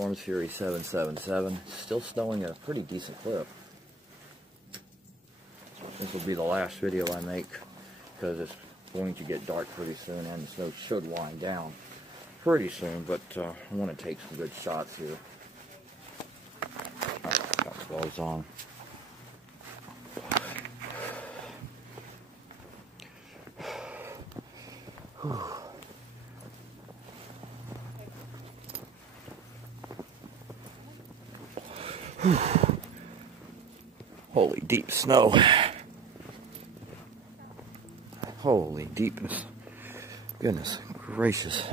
Snowstorm's Fury 777. Still snowing at a pretty decent clip. This will be the last video I make because it's going to get dark pretty soon and the snow should wind down pretty soon, but I want to take some good shots here. Got my gloves on. Whew. Holy deep snow. Holy deepness. Goodness gracious.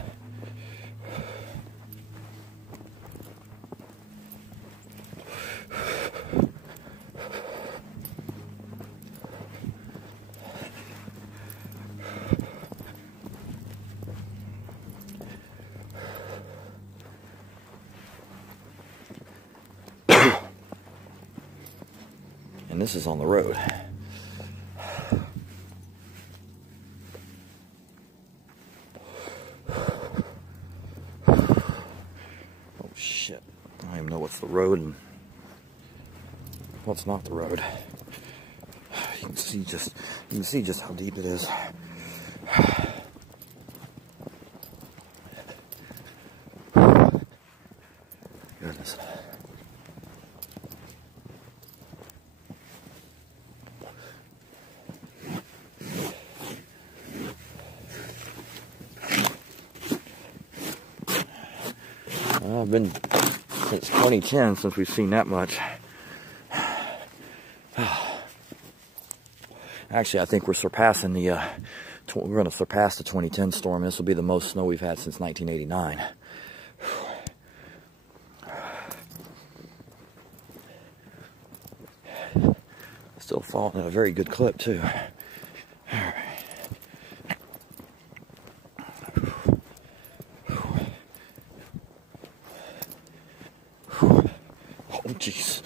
And this is on the road. Oh shit. I don't even know what's the road and what's not the road. You can see just how deep it is. Goodness. I've been since 2010 since we've seen that much. Actually, I think we're surpassing the. We're going to surpass the 2010 storm. This will be the most snow we've had since 1989. Still falling at a very good clip too. All right. Oh, jeez.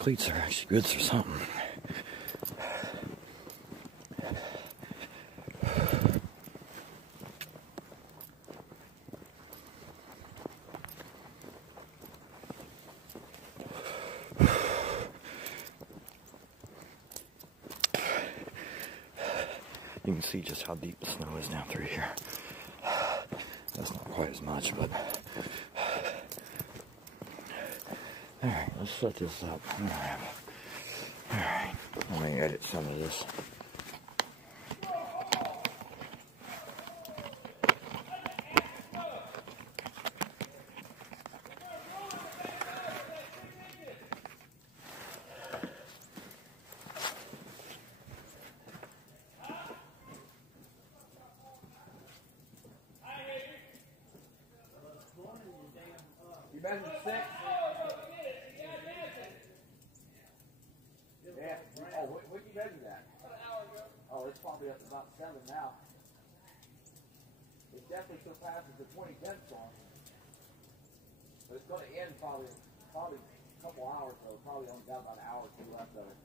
Cleats are actually good for something. You can see just how deep the snow is down through here. That's not quite as much, but... Alright, let's set this up. Alright, let me edit some of this. You measured 6? Yeah. Oh, when did you measure that? About an hour ago. Oh, it's probably up to about 7 now. It definitely surpasses the 2010 storm. But it's going to end probably a couple hours, so probably only got about an hour or 2 left of it.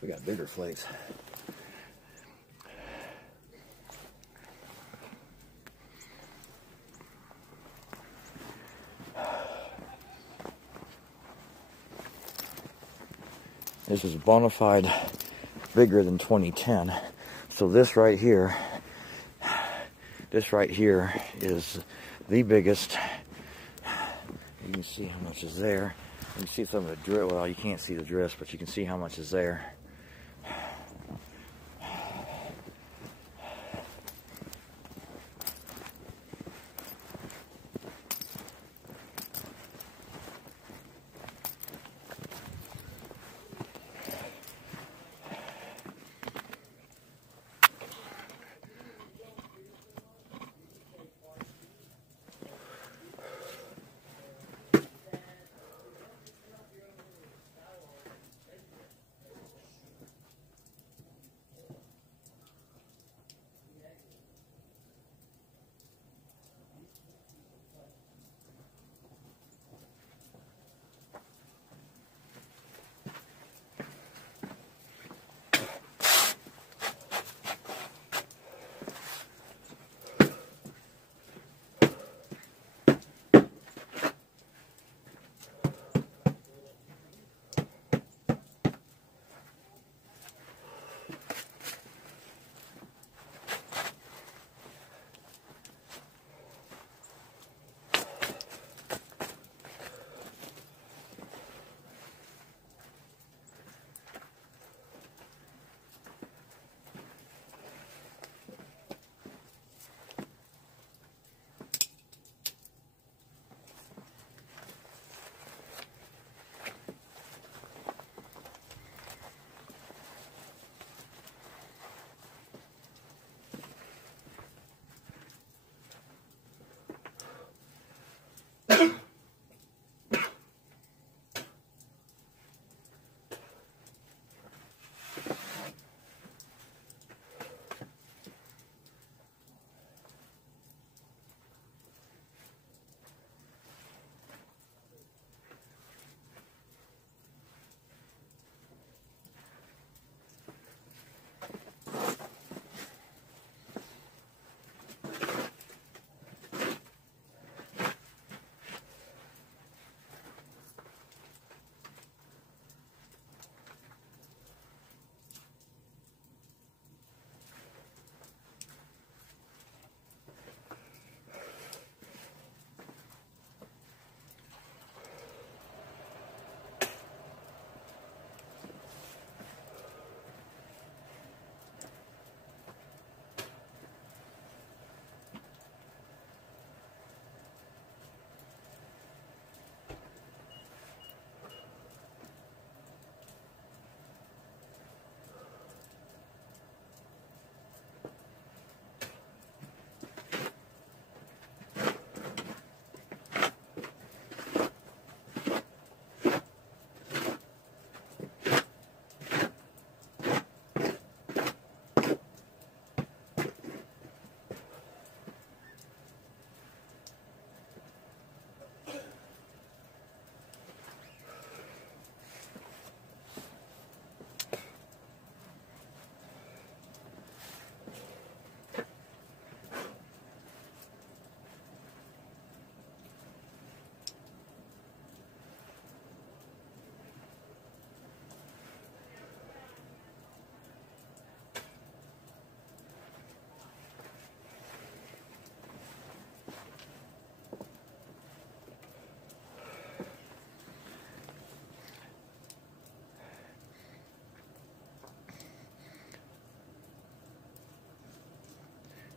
We got bigger flakes. This is bona fide bigger than 2010. So this right here is the biggest. You can see how much is there. You can see some of the drift. Well, you can't see the drifts, but you can see how much is there.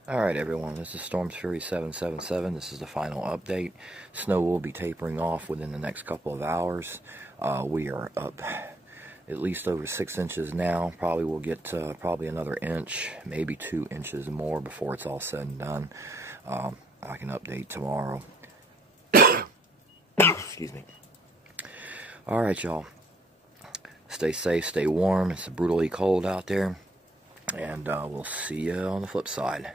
Alright everyone, this is Storm Fury 777. This is the final update. Snow will be tapering off within the next couple of hours. We are up at least over 6 inches now. Probably will get probably another inch, maybe 2 inches more before it's all said and done. I can update tomorrow. Excuse me. Alright y'all, stay safe, stay warm. It's brutally cold out there, and we'll see you on the flip side.